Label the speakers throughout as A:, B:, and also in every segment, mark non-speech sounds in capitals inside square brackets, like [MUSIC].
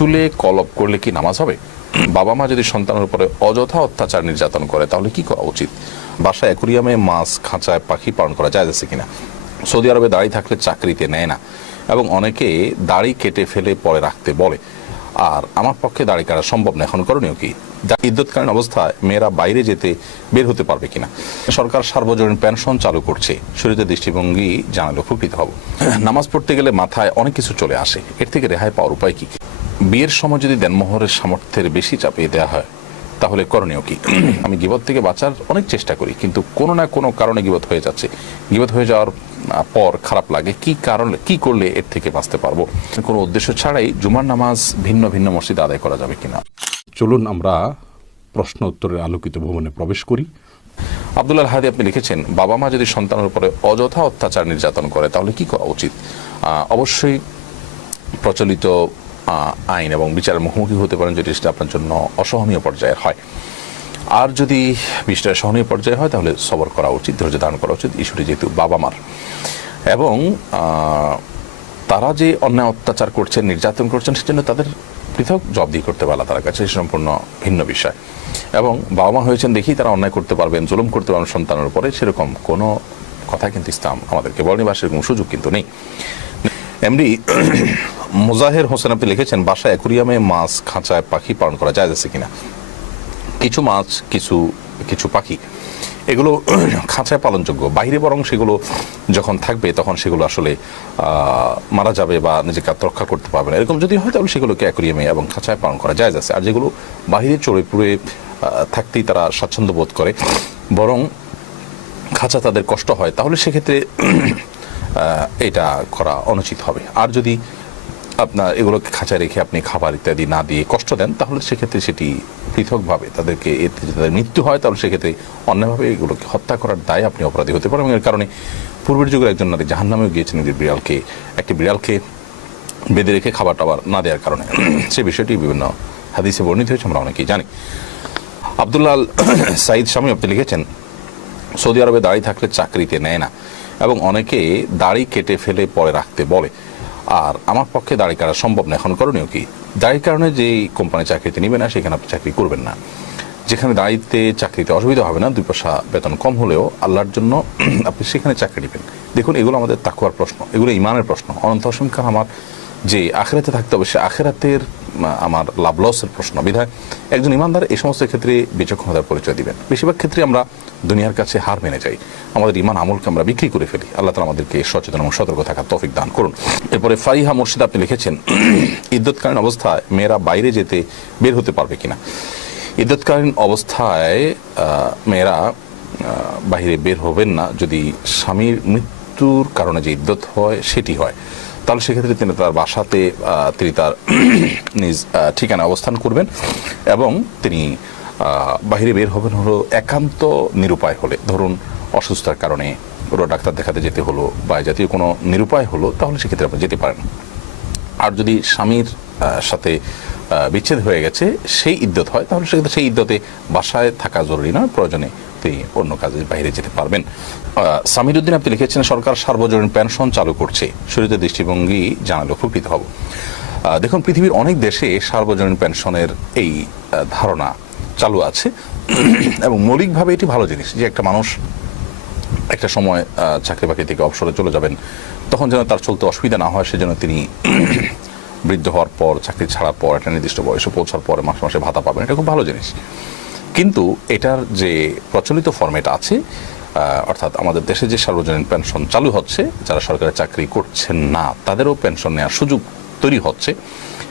A: চুলে কলপ করলে কি নামাজ হবে? বাবা মা যদি সন্তানের উপরে অযথা অত্যাচার নির্যাতন করে, তাহলে কি করা উচিত? বাসায় অ্যাকুরিয়ামে মাছ খাঁচায় পাখি পালন করা যায় আছে কিনা? সৌদি আরবে দাড়ি থাকলে চাকরিতে নেয় না, এবং অনেকে দাড়ি কেটে ফেলে পরে রাখতে বলে। আর আমার পক্ষে দাড়ি কাটা সম্ভব না, এখন করণীয় কি? ইদ্যৎকালীন অবস্থায় মেয়েরা বাইরে যেতে বের হতে পারবে কিনা? সরকার সার্বজনীন পেনশন চালু করছে। শরীরের দৃষ্টিভঙ্গি জানালে উপকৃত হব। নামাজ পড়তে গেলে মাথায় অনেক কিছু চলে আসে। এর থেকে রেহাই পাওয়ার উপায় কি? বিয়ের সময় যদি দেনমোহরের সামর্থ্যের বেশি চাপিয়ে দেওয়া হয় তাহলে করণীয় কি? [CLEARS THROAT] আমি গিবত থেকে বাঁচার অনেক চেষ্টা করি কিন্তু কোনো না কোনো কারণে গিবত হয়ে যাচ্ছে। গিবত হয়ে যাওয়ার পর খারাপ লাগে। কি কারণে কি করলে এর থেকে বাঁচতে পারব? কোনো উদ্দেশ্য ছাড়াই জুমার নামাজ ভিন্ন ভিন্ন মসজিদ আদায় করা যাবে কিনা?
B: চলুন আমরা প্রশ্ন উত্তরের আলোকিত ভবনে প্রবেশ করি।
A: আব্দুল্লাহ হাদি আপনি লিখেছেন বাবা মা যদি সন্তানের উপরে অযথা অত্যাচার নির্যাতন করে তাহলে কি করা উচিত? অবশ্যই প্রচলিত আইন এবং বিচারের মুখোমুখি হতে পারেন যদি সেটা আপনার জন্য অসহনীয় পর্যায়ের হয়। আর যদি বিষয়টা সহনীয় পর্যায়ে হয়, তাহলে সবর করা উচিত, ধৈর্য ধারণ করা উচিত ইস্যুটি যেহেতু বাবা মার এবং তারা যে অন্যায় অত্যাচার করছেন, নির্যাতন করছেন, সেজন্য তাদের পৃথক জবাবদিহি করতে পারে তার কাছে সম্পূর্ণ ভিন্ন বিষয়। এবং বাবা মা হয়েছেন দেখি, তারা অন্যায় করতে পারবেন, জুলুম করতে পারবেন সন্তানের উপরে, সেরকম কোনো কথা কিন্তু ইসলাম আমাদেরকে বলেনি বা সেরকম সুযোগ কিন্তু নেই। এমডি [COUGHS] মুজাহের হোসেন আপনি লিখেছেন, বাসায় অ্যাকুরিয়ামে মাছ খাঁচায় পাখি পালন করা যায় আছে কিনা? কিছু মাছ, কিছু কিছু পাখি। এগুলো [COUGHS] খাঁচায় পালনযোগ্য। বাইরে বরং সেগুলো যখন থাকবে, তখন সেগুলো আসলে মারা যাবে বা নিজেকে আত্মরক্ষা করতে পারবে না। এরকম যদি হয়, তাহলে সেগুলোকে অ্যাকুরিয়ামে এবং খাঁচায় পালন করা যায় আছে। আর যেগুলো বাহিরে চড়ে পুড়ে থাকতেই তারা স্বাচ্ছন্দ্য বোধ করে, বরং খাঁচা তাদের কষ্ট হয়, তাহলে সেক্ষেত্রে এটা করা অনুচিত হবে। আর যদি আপনার এগুলোকে খাঁচায় রেখে আপনি খাবার ইত্যাদি না দিয়ে কষ্ট দেন, তাহলে সেক্ষেত্রে সেটি পৃথকভাবে তাদেরকে এতে যদি তাদের মৃত্যু হয়, তাহলে সেক্ষেত্রে অন্যভাবে এগুলোকে হত্যা করার দায় আপনি অপরাধী হতে পারেন। এবং এর কারণে পূর্বের যুগের একজন নারী জাহান নামেও গিয়েছেন নিজের বিড়ালকে, একটি বিড়ালকে বেঁধে রেখে খাবার টাবার না দেওয়ার কারণে। [CLEARS THROAT] সে বিষয়টি বিভিন্ন হাদিসে বর্ণিত হয়েছে, আমরা অনেকেই জানি। আবদুল্লাহ আল সাইদ স্বামী আপনি লিখেছেন, সৌদি আরবে দাঁড়িয়ে থাকলে চাকরিতে নেয় না। এবং অনেকে দাড়ি কেটে ফেলে পরে রাখতে বলে। আর আমার পক্ষে দাড়ি কাটা সম্ভব না। এখন করণীয় কি? দাড়ির কারণে যে কোম্পানি চাকরিতে নেবে না, সেখানে আপনি চাকরি করবেন না। যেখানে দাঁড়িতে চাকরিতে অসুবিধা হবে না, দুই পয়সা বেতন কম হলেও আল্লাহর জন্য [CLEARS THROAT] আপনি সেখানে চাকরি নেবেন। দেখুন, এগুলো আমাদের তাকুয়ার প্রশ্ন, এগুলো ইমানের প্রশ্ন। অনন্ত অসংখ্য আমার যে আখেরাতে থাকতে হবে। সে আখেরাতের আমার লাভ লসের প্রশ্ন। বিধায় একজন ইমানদার এই সমস্ত ক্ষেত্রে বিচক্ষণতার পরিচয় দিবেন। বেশিরভাগ ক্ষেত্রে আমরা দুনিয়ার কাছে হার মেনে যাই। আমাদের ইমান আমলকে আমরা বিক্রি করে ফেলি। আল্লাহ তালা আমাদেরকে সচেতন এবং সতর্ক থাকার তৌফিক দান করুন। এরপরে ফারিহা মুর্শিদ আপনি লিখেছেন, ইদ্যৎকালীন অবস্থায় মেয়েরা বাইরে যেতে বের হতে পারবে কিনা? ইদ্যৎকালীন অবস্থায় মেয়েরা বাইরে বের হবেন না। যদি স্বামীর মৃত্যুর কারণে যে ইদ্যত হয়, সেটি হয়। তাহলে সেক্ষেত্রে তিনি তার বাসাতে তিনি তার [CLEARS THROAT] নিজ ঠিকানা অবস্থান করবেন এবং তিনি বাইরে বের হবেন হলো একান্ত নিরুপায় হলে। ধরুন, অসুস্থতার কারণে ওরা ডাক্তার দেখাতে যেতে হলো বা জাতীয় কোনো নিরুপায় হলো, তাহলে সেক্ষেত্রে আপনি যেতে পারেন। আর যদি স্বামীর সাথে বিচ্ছেদ হয়ে গেছে, সেই ইদ্যত হয়, তাহলে সেক্ষেত্রে সেই ইদ্যতে বাসায় থাকা জরুরি নয়, প্রয়োজনে তিনি অন্য কাজের বাইরে যেতে পারবেন। আহ, সামির উদ্দিন আপনি লিখেছেন সরকার সার্বজনীন পেনশন চালু করছে। শুরুতে দৃষ্টিভঙ্গি জানালে উপকৃত হব। দেখুন পৃথিবীর অনেক দেশে সার্বজনীন পেনশনের এই ধারণা চালু আছে। [CLEARS THROAT] এবং মৌলিকভাবে এটি ভালো জিনিস যে একটা মানুষ একটা সময় চাকরি বাকরি থেকে অবসরে চলে যাবেন তখন যেন তার চলতে অসুবিধা না হয় সেজন্য তিনি [CLEARS THROAT] বৃদ্ধ হওয়ার পর চাকরি ছাড়ার পর একটা নির্দিষ্ট বয়সে পৌঁছার পরে মাসে মাসে ভাতা পাবেন। এটা খুব ভালো জিনিস। কিন্তু এটার যে প্রচলিত ফর্মেট আছে অর্থাৎ আমাদের দেশে যে সার্বজনীন পেনশন চালু হচ্ছে, যারা সরকারি চাকরি করছেন না, তাদেরও পেনশন নেওয়ার সুযোগ তৈরি হচ্ছে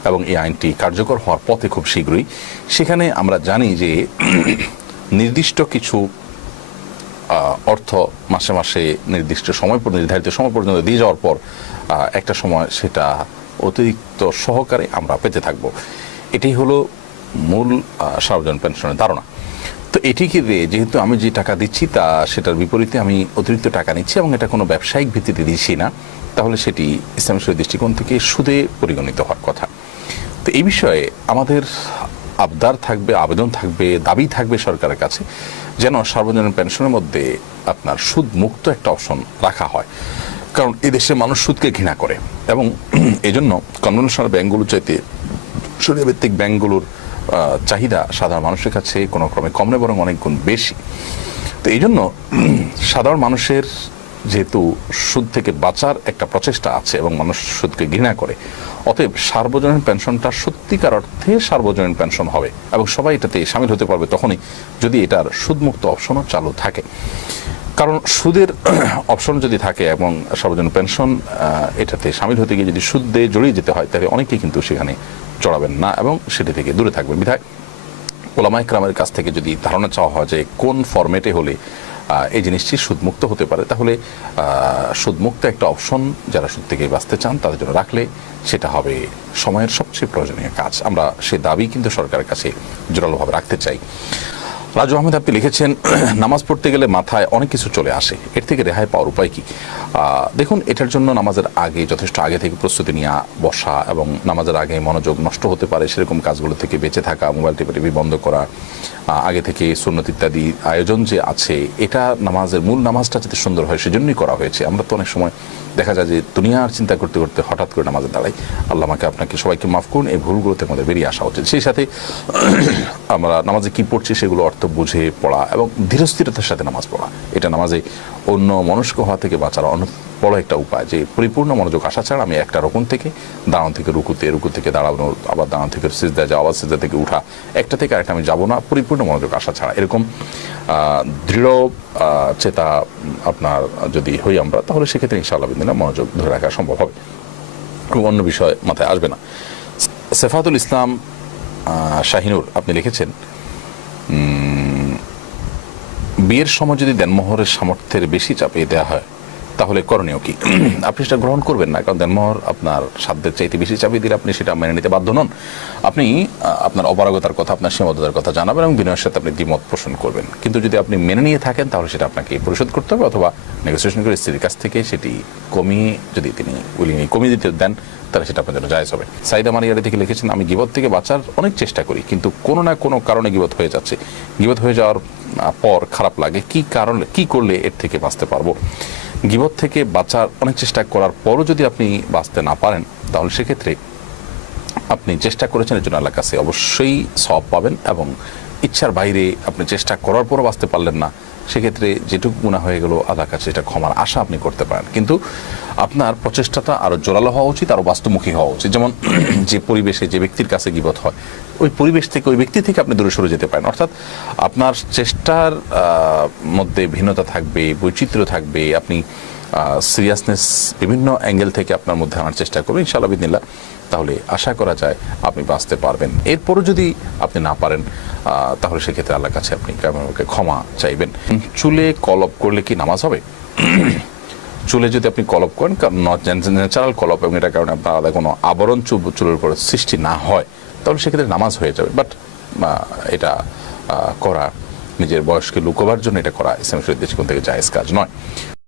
A: এবং এই আইনটি কার্যকর হওয়ার পথে খুব শীঘ্রই। সেখানে আমরা জানি যে [CLEARS THROAT] নির্দিষ্ট কিছু অর্থ মাসে মাসে নির্দিষ্ট সময় পর্যন্ত নির্ধারিত সময় পর্যন্ত দিয়ে যাওয়ার পর একটা সময় সেটা অতিরিক্ত সহকারে আমরা পেতে থাকব। এটাই হলো মূল আহ, সার্বজনীন পেনশনের ধারণা। তো এটিকে দিয়ে যেহেতু আমি যে টাকা দিচ্ছি তা সেটার বিপরীতে আমি অতিরিক্ত টাকা নিচ্ছি এবং এটা কোনো ব্যবসায়িক ভিত্তিতে দিচ্ছি না তাহলে সেটি ইসলামের শরীর দৃষ্টিকোণ থেকে সুদে পরিগণিত হওয়ার কথা। তো এই বিষয়ে আমাদের আবদার থাকবে আবেদন থাকবে দাবি থাকবে সরকারের কাছে যেন সার্বজনীন পেনশনের মধ্যে আপনার সুদ মুক্ত একটা অপশন রাখা হয়। কারণ এই দেশের মানুষ সুদকে ঘৃণা করে এবং এজন্য জন্য কনভেনশনাল ব্যাংকগুলো চাইতে সরিয়াভিত্তিক ব্যাংকগুলোর আহ, চাহিদা সাধারণ মানুষের কাছে কোনো ক্রমে কম নয়, বরং অনেক গুণ বেশি। তো এই জন্য সাধারণ মানুষের যেহেতু সুদ থেকে বাঁচার একটা প্রচেষ্টা আছে এবং মানুষ সুদকে ঘৃণা করে, অতএব সার্বজনীন পেনশনটা সত্যিকার অর্থে সার্বজনীন পেনশন হবে এবং সবাই এটাতে সামিল হতে পারবে তখনই যদি এটার সুদমুক্ত অপশনও চালু থাকে। কারণ সুদের [CLEARS THROAT] অপশন যদি থাকে এবং সর্বজনীন পেনশন এটাতে সামিল হতে গিয়ে যদি সুদে জড়িয়ে যেতে হয়, তাহলে অনেকেই কিন্তু সেখানে চড়াবেন না এবং সেটি থেকে দূরে থাকবেন। বিধায় ওলামা ইকরামের কাছ থেকে যদি ধারণা চাওয়া হয় যে কোন ফরম্যাটে হলে এই জিনিসটি সুদমুক্ত হতে পারে, তাহলে সুদমুক্ত একটা অপশন যারা সুদ থেকে বাঁচতে চান, তাদের জন্য রাখলে সেটা হবে সময়ের সবচেয়ে প্রয়োজনীয় কাজ। আমরা সে দাবি কিন্তু সরকারের কাছে জোরালোভাবে রাখতে চাই। রাজু আহমেদ, আপনি লিখেছেন, [CLEARS THROAT] নামাজ পড়তে গেলে মাথায় অনেক কিছু চলে আসে। এর থেকে রেহাই পাওয়ার উপায় কি? দেখুন, এটার জন্য নামাজের আগে যথেষ্ট আগে থেকে প্রস্তুতি নিয়ে বসা এবং নামাজের আগে মনোযোগ নষ্ট হতে পারে সেরকম কাজগুলো থেকে বেঁচে থাকা, মোবাইল টিপে টিভি বন্ধ করা আগে থেকে সুন্নত ইত্যাদি আয়োজন যে আছে, এটা নামাজের মূল নামাজটা যাতে সুন্দর হয়, সেজন্যই করা হয়েছে। আমরা তো অনেক সময় দেখা যায় যে দুনিয়ার চিন্তা করতে করতে হঠাৎ করে নামাজে দাঁড়াই। আল্লাহ আমাকে আপনাকে সবাইকে মাফ করুন, এই ভুলগুলোতে আমাদের বেরিয়ে আসা উচিত। সেই সাথে [CLEARS THROAT] আমরা নামাজে কি পড়ছি সেগুলো অর্থ বুঝে পড়া এবং ধীরস্থিরতার সাথে নামাজ পড়া। এটা নামাজে অন্য মনস্ক হওয়া থেকে বাঁচার অনেক বড় একটা উপায়, যে পরিপূর্ণ মনোযোগ আসা ছাড়া আমি একটা রকম থেকে দাঁড়ান থেকে রুকুতে, রুকু থেকে দাঁড়ানো, আবার দাঁড়ান থেকে সিজদা যাওয়া, আবার সিজদা থেকে উঠা, একটা থেকে আরেকটা আমি যাব না। পরিপূর্ণ মনোযোগ আসা ছাড়া এরকম দৃঢ় চেতা আপনার যদি হই আমরা, তাহলে সেক্ষেত্রে ইনশাআল্লাহ বিদিনা মনোযোগ ধরে রাখা সম্ভব হবে। এবং অন্য বিষয় মাথায় আসবে না। সেফাতুল ইসলাম শাহিনুর আপনি লিখেছেন বিয়ের সময় যদি দেনমোহরের সামর্থ্যের বেশি চাপিয়ে দেওয়া হয় তাহলে করণীয় কি? [CLEARS THROAT] আপনি সেটা গ্রহণ করবেন না, কারণ দেনমোহর আপনার সাধ্যের চাইতে বেশি চাপিয়ে দিলে আপনি সেটা মেনে নিতে বাধ্য নন। আপনি আপনার অপারগতার কথা, আপনার সীমাবদ্ধতার কথা জানাবেন এবং বিনয়ের সাথে আপনি দ্বিমত পোষণ করবেন। কিন্তু যদি আপনি মেনে নিয়ে থাকেন, তাহলে সেটা আপনাকে পরিশোধ করতে হবে অথবা নেগোসিয়েশন করে স্ত্রীর কাছ থেকে সেটি কমিয়ে যদি তিনি উইলিংলি কমিয়ে দিতে দেন, তাহলে সেটা আপনার জন্য জায়জ হবে। সাইদা মারিয়ারি থেকে লিখেছেন, আমি গিবত থেকে বাঁচার অনেক চেষ্টা করি, কিন্তু কোনো না কোনো কারণে গিবত হয়ে যাচ্ছে। গিবত হয়ে যাওয়ার পর খারাপ লাগে। কি কারণে, কি করলে এর থেকে বাঁচতে পারব? গিবত থেকে বাঁচার অনেক চেষ্টা করার পরও যদি আপনি বাঁচতে না পারেন, তাহলে সেক্ষেত্রে আপনি চেষ্টা করেছেন এর জন্য আল্লাহ কাছে অবশ্যই সব পাবেন এবং ইচ্ছার বাইরে আপনি চেষ্টা করার পরও বাঁচতে পারলেন না। সেক্ষেত্রে যেটুকু গুণা হয়ে গেল আদা কাছে সেটা ক্ষমার আশা আপনি করতে পারেন। কিন্তু আপনার প্রচেষ্টাটা আরও জোরালো হওয়া উচিত আরও বাস্তবমুখী হওয়া উচিত। যেমন [CLEARS THROAT] যে পরিবেশে যে ব্যক্তির কাছে গিবত হয়, ওই পরিবেশ থেকে, ওই ব্যক্তি থেকে আপনি দূরে সরে যেতে পারেন। অর্থাৎ আপনার চেষ্টার মধ্যে ভিন্নতা থাকবে, বৈচিত্র্য থাকবে, আপনি সিরিয়াসনেস বিভিন্ন অ্যাঙ্গেল থেকে আপনার মধ্যে আনার চেষ্টা করবেন ইনশাআল্লাহ বিদিল্লা তাহলে আশা করা যায় আপনি বাঁচতে পারবেন। এরপরও যদি আপনি না পারেন তাহলে সেক্ষেত্রে আল্লাহর কাছে আপনি কেমনকে ক্ষমা চাইবেন। চুলে কলপ করলে কি নামাজ হবে? চুলে যদি আপনি কলপ করেন, কারণ ন্যাচারাল কলপ এবং এটার কারণে আপনার আলাদা কোনো আবরণ চুল- চুলের উপর সৃষ্টি না হয়, তাহলে সেক্ষেত্রে নামাজ হয়ে যাবে। বাট এটা করা, নিজের বয়সকে লুকোবার জন্য এটা করা ইসলাম দৃষ্টিকোণ থেকে জায়েজ কাজ নয়।